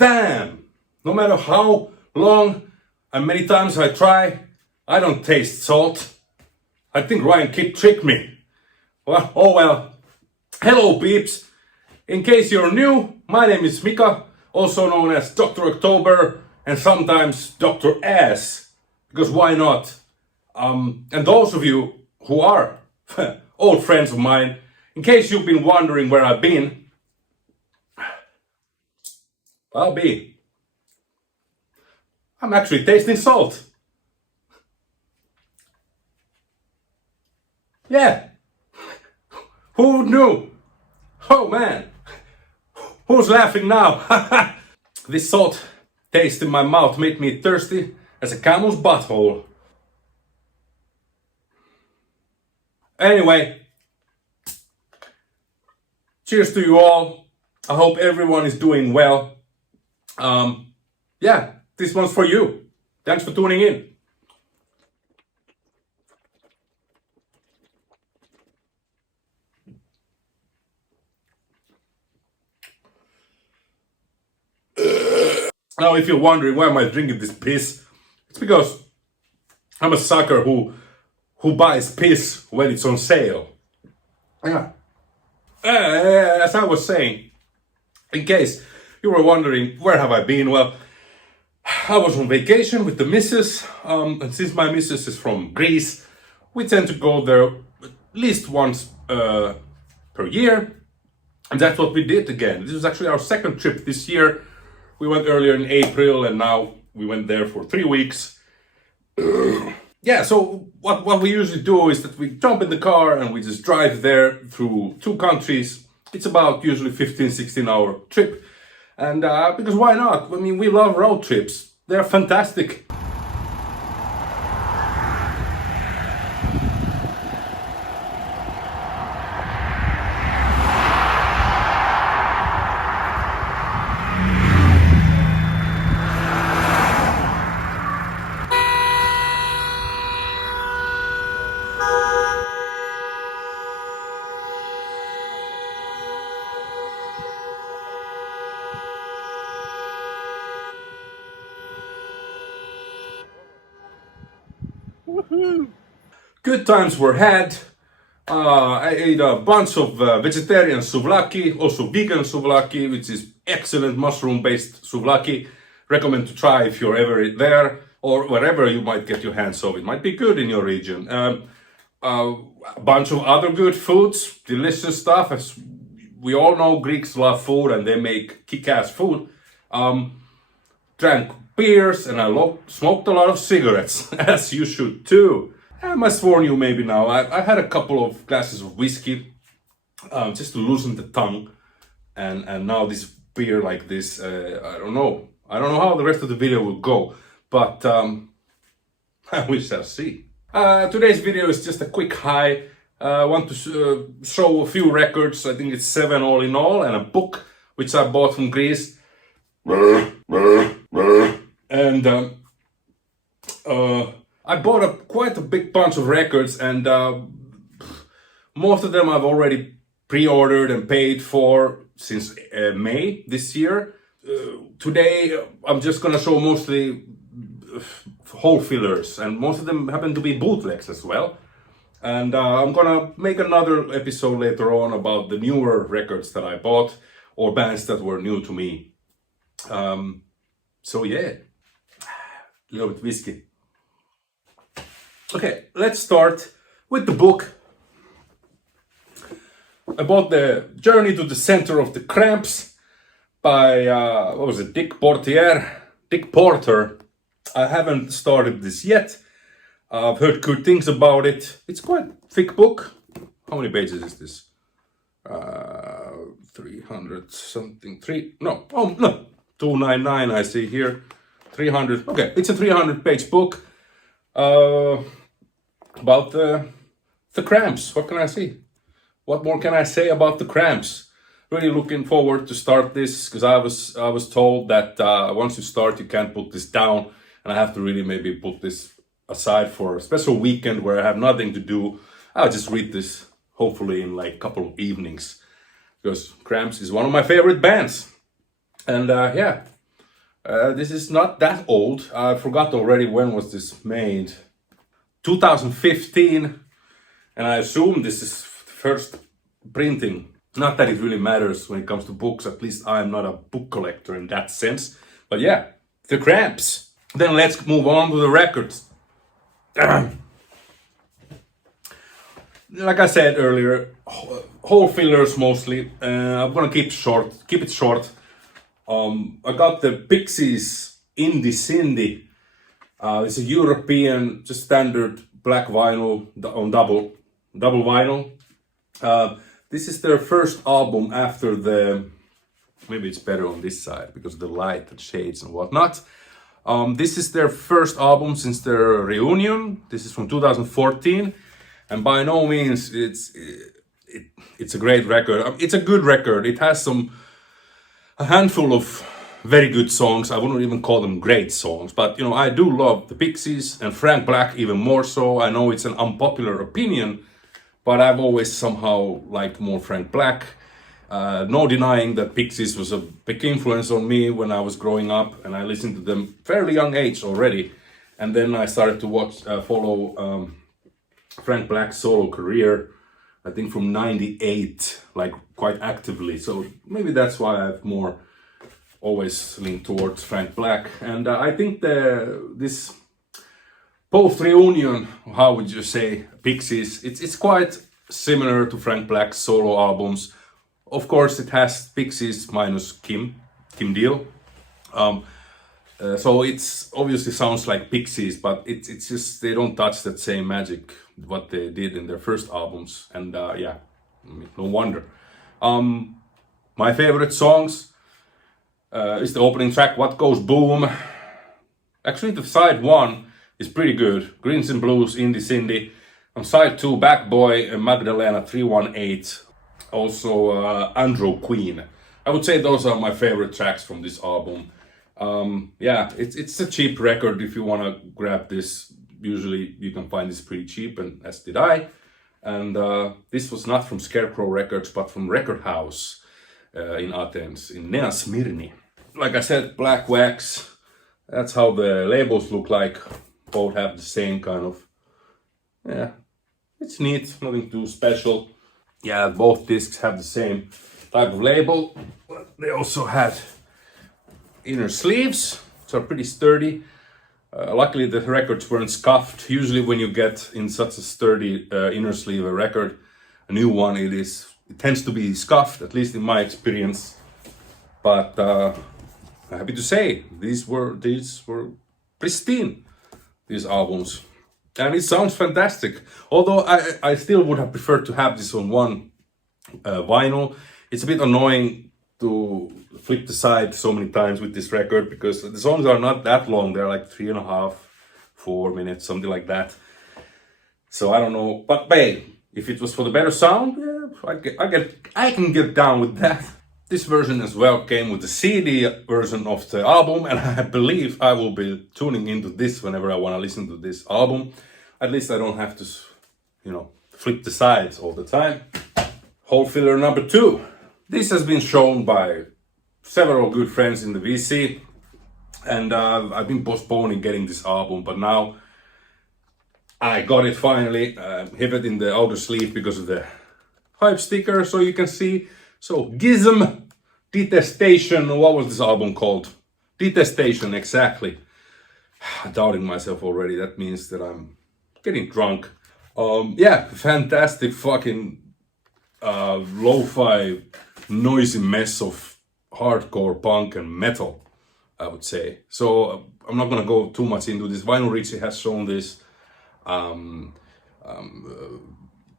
Damn! No matter how long and many times I try, I don't taste salt. I think Ryan Kidd tricked me. Well, oh well. Hello peeps! In case you're new, my name is Mika, also known as Dr. October and sometimes Dr. Ass, because why not? And those of you who are old friends of mine, in case you've been wondering where I've been, I'm actually tasting salt. Yeah. Who knew? Oh man. Who's laughing now? This salt taste in my mouth made me thirsty as a camel's butthole. Anyway, cheers to you all. I hope everyone is doing well. Yeah, this one's for you. Thanks for tuning in. Now, if you're wondering why am I drinking this piss, it's because I'm a sucker who buys piss when it's on sale. Yeah. As I was saying, in case you were wondering where have I been, well, I was on vacation with the missus, and since my missus is from Greece, we tend to go there at least once per year, and that's what we did again. This was actually our second trip this year. We went earlier in April, and now we went there for 3 weeks. Yeah, so what we usually do is that we jump in the car and we just drive there through 2 countries. It's about usually 15-16 hour trip. And because why not? I mean, we love road trips. They're fantastic. Good times were had. I ate a bunch of vegetarian souvlaki, also vegan souvlaki, which is excellent mushroom-based souvlaki. Recommend to try if you're ever there or wherever you might get your hands on. It might be good in your region. A bunch of other good foods, delicious stuff. As we all know, Greeks love food and they make kick-ass food. Drank beers and I smoked a lot of cigarettes, as you should too. I must warn you maybe now, I had a couple of glasses of whiskey just to loosen the tongue, and now this beer like this, I don't know how the rest of the video will go, but we shall see. Today's video is just a quick high. I want to show a few records. I think it's 7 all in all, and a book which I bought from Greece. And I bought quite a big bunch of records, and most of them I've already pre-ordered and paid for since May this year. Today I'm just gonna show mostly whole fillers, and most of them happen to be bootlegs as well. And I'm gonna make another episode later on about the newer records that I bought or bands that were new to me. So yeah, a little bit whiskey. Okay, let's start with the book. I bought The Journey to the Center of the Cramps by, what was it, Dick Porter. I haven't started this yet. I've heard good things about it. It's quite a thick book. How many pages is this? 300 something, 299 I see here. 300, okay, it's a 300 page book. About the Cramps. What can I say? What more can I say about the Cramps? Really looking forward to start this, because I was told that once you start you can't put this down, and I have to really maybe put this aside for a special weekend where I have nothing to do. I'll just read this hopefully in like a couple of evenings, because Cramps is one of my favorite bands. And yeah, This is not that old. I forgot already when was this made. 2015, and I assume this is first printing. Not that it really matters when it comes to books, at least I'm not a book collector in that sense. But yeah, the Cramps. Then let's move on to the records. Like I said earlier, whole fillers mostly. I'm gonna keep it short. I got the Pixies Indie Cindy. It's a European, just standard black vinyl on double vinyl. This is their first album after maybe it's better on this side because of the light and shades and whatnot. This is their first album since their reunion. This is from 2014, and by no means it's a great record. It's a good record. It has a handful of very good songs. I wouldn't even call them great songs, but you know, I do love the Pixies and Frank Black even more so. I know it's an unpopular opinion, but I've always somehow liked more Frank Black. No denying that Pixies was a big influence on me when I was growing up, and I listened to them fairly young age already. And then I started to follow Frank Black's solo career, I think from '98, like quite actively. So maybe that's why I've more always leaned towards Frank Black. And I think this post-reunion, how would you say, Pixies, it's quite similar to Frank Black's solo albums. Of course, it has Pixies minus Kim Deal. So it's obviously sounds like Pixies, but it's just they don't touch that same magic what they did in their first albums. And yeah, I mean, no wonder. My favorite songs is the opening track, What Goes Boom. Actually, the side one is pretty good. Greens and Blues, Indie Cindy. On side 2, Back Boy and Magdalena 318. Also Andro Queen. I would say those are my favorite tracks from this album. Yeah, it's a cheap record if you want to grab this. Usually you can find this pretty cheap, and as did I. And this was not from Scarecrow Records, but from Record House in Athens, in Nea Smyrni. Like I said, black wax. That's how the labels look like. Both have the same kind of, yeah, it's neat, nothing too special. Yeah, both discs have the same type of label. They also had inner sleeves, which are pretty sturdy. Luckily the records weren't scuffed. Usually when you get in such a sturdy inner sleeve a record, a new one, it tends to be scuffed, at least in my experience. But I'm happy to say these were pristine, these albums. And it sounds fantastic. Although I still would have preferred to have this on one vinyl. It's a bit annoying to flip the side so many times with this record because the songs are not that long. They're like 3.5, 4 minutes, something like that. So I don't know. But hey, if it was for the better sound, yeah, I can get down with that. This version as well came with the CD version of the album, and I believe I will be tuning into this whenever I want to listen to this album. At least I don't have to, you know, flip the sides all the time. Hole filler number 2. This has been shown by several good friends in the VC, and I've been postponing getting this album, but now I got it finally. Have it in the outer sleeve because of the hype sticker, so you can see. So GISM, Detestation. What was this album called? Detestation, exactly. Doubting myself already. That means that I'm getting drunk. Yeah, fantastic fucking lo-fi noisy mess of hardcore punk and metal, I would say. So I'm not gonna go too much into this. Vinyl Richie has shown this.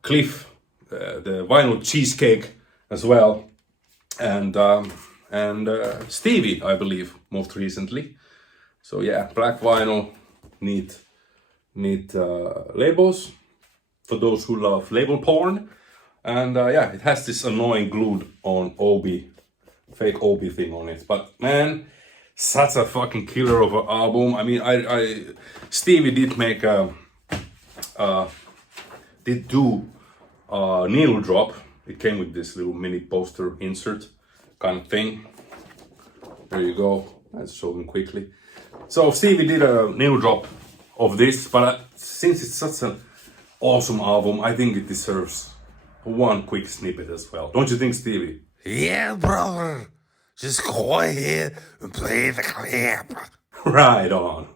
Cliff, the vinyl Cheesecake as well, and Stevie, I believe, most recently. So yeah, black vinyl, neat labels for those who love label porn. And yeah, it has this annoying glued on fake Obi thing on it. But man, such a fucking killer of an album. I mean, Stevie did make did do a needle drop. It came with this little mini poster insert kind of thing. There you go. Let's show them quickly. So Stevie did a new drop of this, but since it's such an awesome album, I think it deserves one quick snippet as well. Don't you think, Stevie? Yeah, brother. Just go ahead and play the clip. Right on.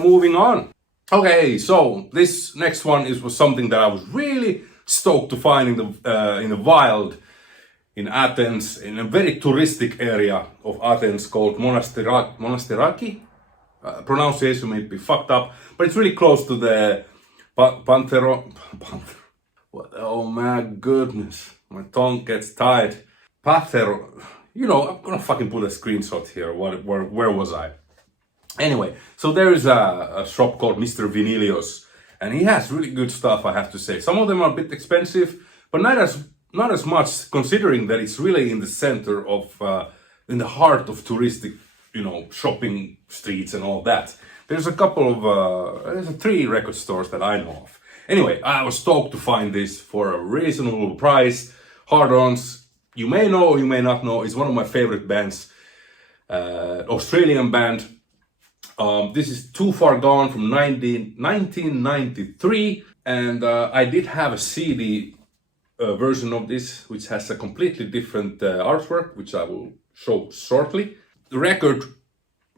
Moving on. Okay, so this next one was something that I was really stoked to find in the wild in Athens, in a very touristic area of Athens called Monastiraki. Pronunciation may be fucked up, but it's really close to the oh my goodness, my tongue gets tied. You know, I'm gonna fucking put a screenshot here. Where was I? Anyway, so there is a shop called Mr. Vinilios, and he has really good stuff, I have to say. Some of them are a bit expensive, but not as much, considering that it's really in the center of, in the heart of touristic, you know, shopping streets and all that. There's a couple of, there's 3 record stores that I know of. Anyway, I was stoked to find this for a reasonable price. Hard-Ons, you may know or you may not know, is one of my favorite bands, Australian band. This is Too Far Gone from 1993, and I did have a CD version of this, which has a completely different artwork, which I will show shortly. The record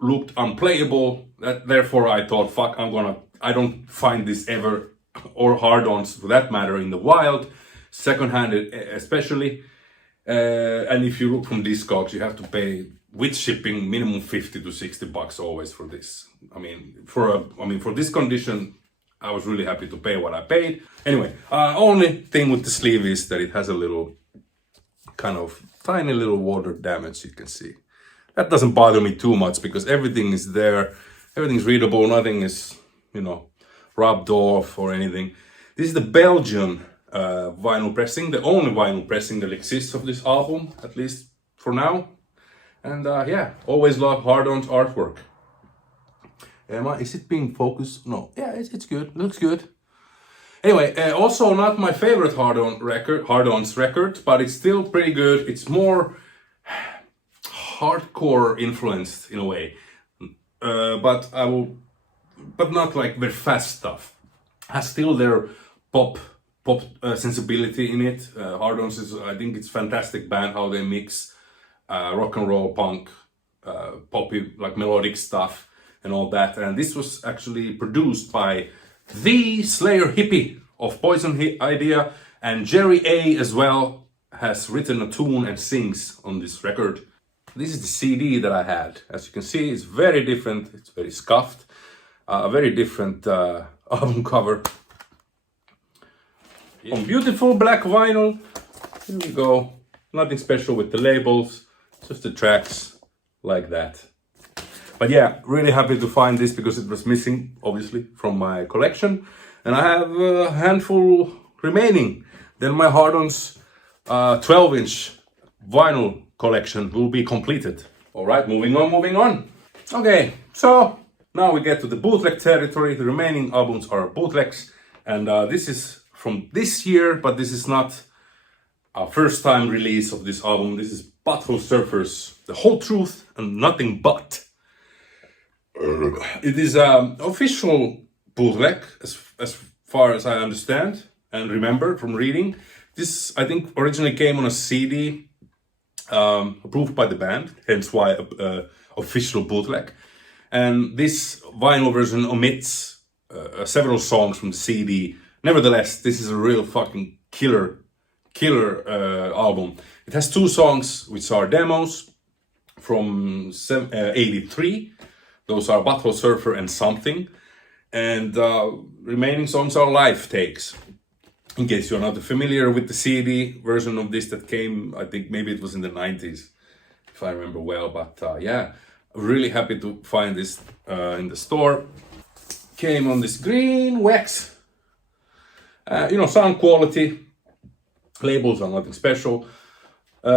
looked unplayable, therefore I thought, fuck, I don't find this ever, or Hard-Ons for that matter, in the wild, secondhand especially. And if you look from Discogs, you have to pay, with shipping, minimum 50 to 60 bucks always for this. I mean, for this condition, I was really happy to pay what I paid. Anyway, only thing with the sleeve is that it has a little, kind of tiny little water damage, you can see. That doesn't bother me too much because everything is there, everything's readable, nothing is, you know, rubbed off or anything. This is the Belgian vinyl pressing, the only vinyl pressing that exists of this album, at least for now. And yeah, always love Hard-Ons artwork. Is it being focused? No, yeah, it's good, looks good. Anyway, also not my favorite Hard-Ons record, but it's still pretty good. It's more hardcore influenced in a way, but not like very fast stuff. Has still their pop sensibility in it. Hard-Ons is, I think it's fantastic band how they mix rock and roll, punk, poppy, like melodic stuff and all that. And this was actually produced by the Slayer hippie of Poison Idea, and Jerry A as well has written a tune and sings on this record. This is the CD that I had. As you can see, it's very different. It's very scuffed. A very different album cover. On beautiful black vinyl. Here we go. Nothing special with the labels. Just the tracks like that. But yeah, really happy to find this because it was missing, obviously, from my collection. And I have a handful remaining. Then my Hard-Ons 12-inch vinyl collection will be completed. Alright, moving on. Okay, so now we get to the bootleg territory. The remaining albums are bootlegs. And this is from this year, but this is not a first time release of this album. This is Butthole Surfers, The Whole Truth and Nothing But. It is an official bootleg, as far as I understand and remember from reading. This, I think, originally came on a CD approved by the band, hence why official bootleg. And this vinyl version omits several songs from the CD. Nevertheless, this is a real fucking killer album. It has 2 songs which are demos from 83. Those are Butthole Surfer and Something. And remaining songs are live takes. in case you're not familiar with the CD version of this that came, I think maybe it was in the 90s, if I remember well. But yeah, really happy to find this in the store. Came on this green wax. You know, sound quality, labels are nothing special.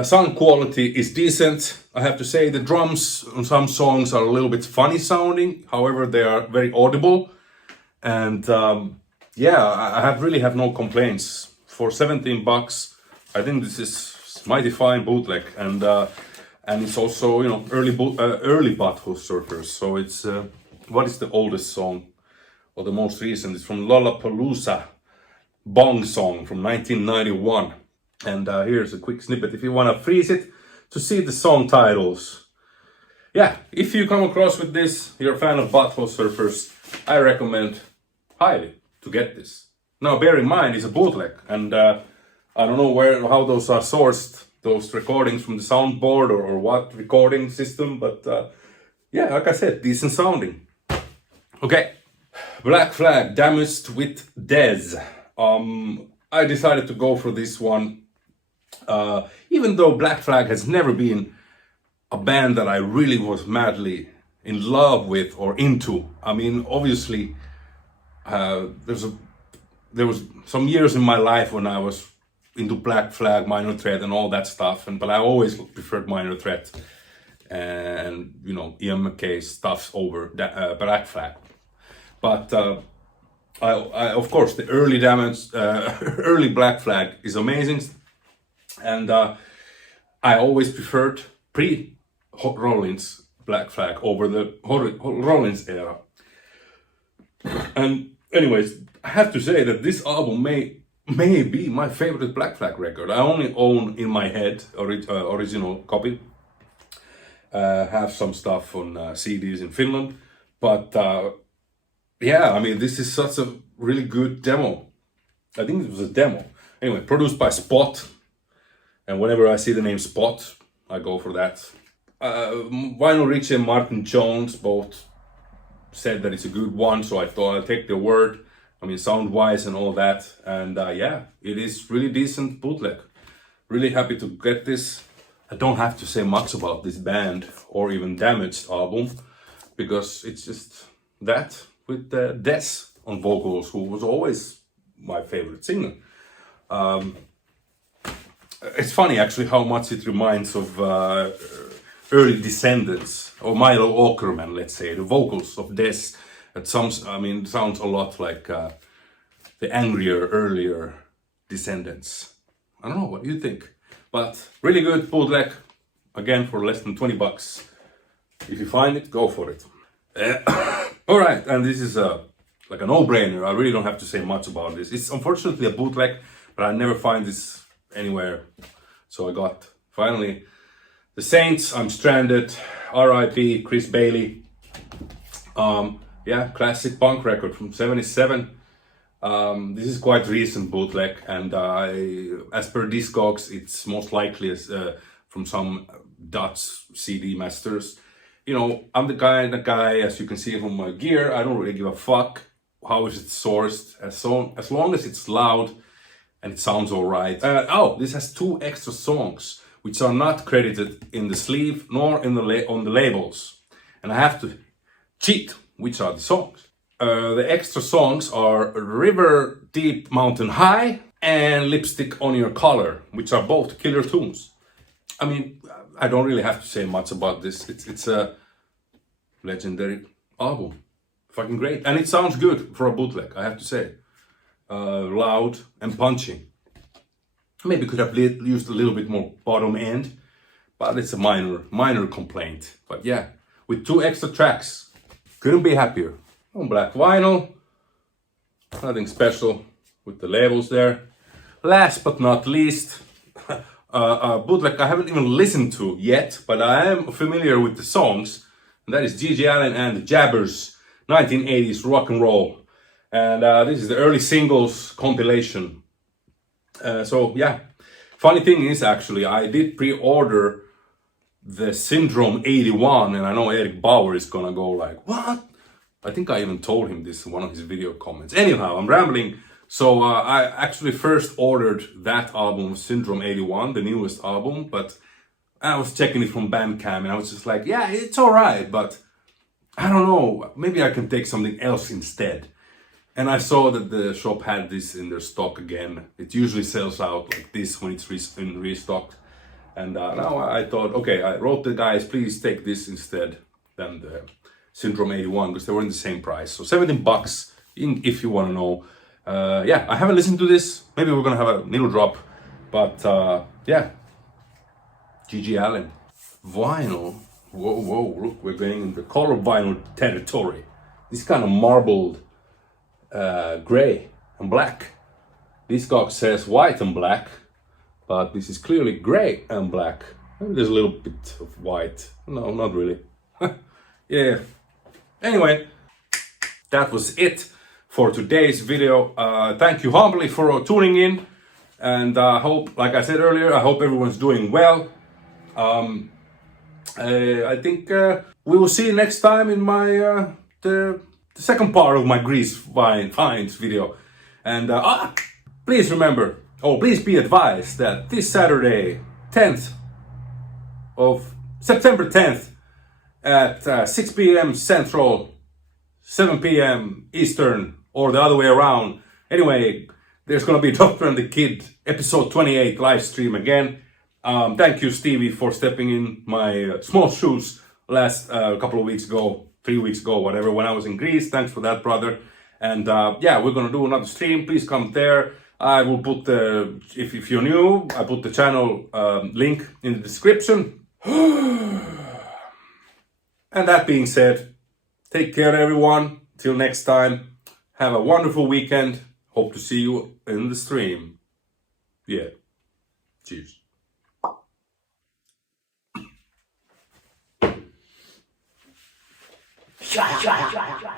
Sound quality is decent. I have to say the drums on some songs are a little bit funny sounding. However, they are very audible. And yeah, I really have no complaints. For 17 bucks, I think this is mighty fine bootleg. And it's also, you know, early Butthole Surfers. So it's, what is the oldest song? Or the most recent? It's from Lollapalooza. Bong Song from 1991. And here's a quick snippet if you want to freeze it to see the song titles. Yeah, if you come across with this, you're a fan of Butthole Surfers, I recommend highly to get this. Now bear in mind it's a bootleg, and I don't know how those are sourced, those recordings from the soundboard or what recording system, but yeah, like I said, decent sounding. Okay, Black Flag, Damaged with Dez. I decided to go for this one, even though Black Flag has never been a band that I really was madly in love with or into. I mean, obviously, there was some years in my life when I was into Black Flag, Minor Threat, and all that stuff, but I always preferred Minor Threat and, you know, Ian McKay's stuff over Black Flag. But I of course, the early early Black Flag is amazing, and I always preferred pre-Rollins Black Flag over the Rollins era. And anyways, I have to say that this album may be my favorite Black Flag record. I only own in my head original copy. Have some stuff on CDs in Finland, but yeah, I mean, this is such a really good demo. I think it was a demo. Anyway, produced by Spot. And whenever I see the name Spot, I go for that. Vinyl Richie and Martin Jones both said that it's a good one, so I thought I'd take their word. I mean, sound-wise and all that. And yeah, it is really decent bootleg. Really happy to get this. I don't have to say much about this band or even Damaged album, because it's just that. With Des on vocals, who was always my favorite singer. It's funny actually how much it reminds of early Descendants, or Milo Aukerman, let's say. The vocals of Des, sounds a lot like the angrier, earlier Descendants. I don't know, what do you think? But really good bootleg, again for less than 20 bucks. If you find it, go for it. All right, and this is like a no-brainer. I really don't have to say much about this. It's unfortunately a bootleg, but I never find this anywhere. So I got, finally, The Saints, I'm Stranded, R.I.P. Chris Bailey. Yeah, classic punk record from 77. This is quite recent bootleg, and as per Discogs, it's most likely from some Dutch CD masters. You know, I'm the kind of guy, as you can see from my gear, I don't really give a fuck how is it sourced, as long as it's loud and it sounds alright. Oh, this has 2 extra songs, which are not credited in the sleeve nor in on the labels. And I have to cheat, which are the songs. The extra songs are River Deep Mountain High and Lipstick on Your Collar, which are both killer tunes. I mean, I don't really have to say much about this. It's a legendary album. Fucking great. And it sounds good for a bootleg, I have to say. Loud and punchy. Maybe could have used a little bit more bottom end, but it's a minor complaint. But yeah, with 2 extra tracks, couldn't be happier. On black vinyl, nothing special with the labels there. Last but not least, bootleg I haven't even listened to yet, but I am familiar with the songs, and that is G.G. Allin and the Jabbers, 1980s rock and roll. And this is the early singles compilation. So yeah, funny thing is actually I did pre-order the Syndrome 81, and I know Eric Bauer is gonna go like, what? I think I even told him this in one of his video comments. Anyhow, I'm rambling So I actually first ordered that album, Syndrome 81, the newest album, but I was checking it from Bandcamp and I was just like, yeah, it's alright, but I don't know, maybe I can take something else instead. And I saw that the shop had this in their stock again. It usually sells out like this when it's restocked. And now I thought, okay, I wrote the guys, please take this instead than the Syndrome 81, because they were in the same price. So $17 if you want to know. Yeah, I haven't listened to this. Maybe we're gonna have a needle drop, but yeah. GG Allin. Vinyl. Whoa, look, we're getting in the color vinyl territory. This kind of marbled gray and black. This cock says white and black, but this is clearly gray and black. Maybe there's a little bit of white. No, not really. Yeah. Anyway, that was it for today's video. Thank you humbly for tuning in, and I hope, like I said earlier, I hope everyone's doing well. I think we will see you next time in my the second part of my Grease Finds video. And please remember, please be advised that this Saturday, 10th of September 10th at 6 p.m. Central, 7 p.m. Eastern, or the other way around. Anyway, there's gonna be Doctor and the Kid episode 28 live stream again. Thank you, Stevie, for stepping in my small shoes last couple of weeks ago, 3 weeks ago, whatever, when I was in Greece. Thanks for that, brother. And yeah, we're gonna do another stream. Please come there. I will put the, if you're new, I put the channel link in the description. And that being said, take care, everyone. Till next time, have a wonderful weekend. Hope to see you in the stream. Yeah. Cheers. Shut.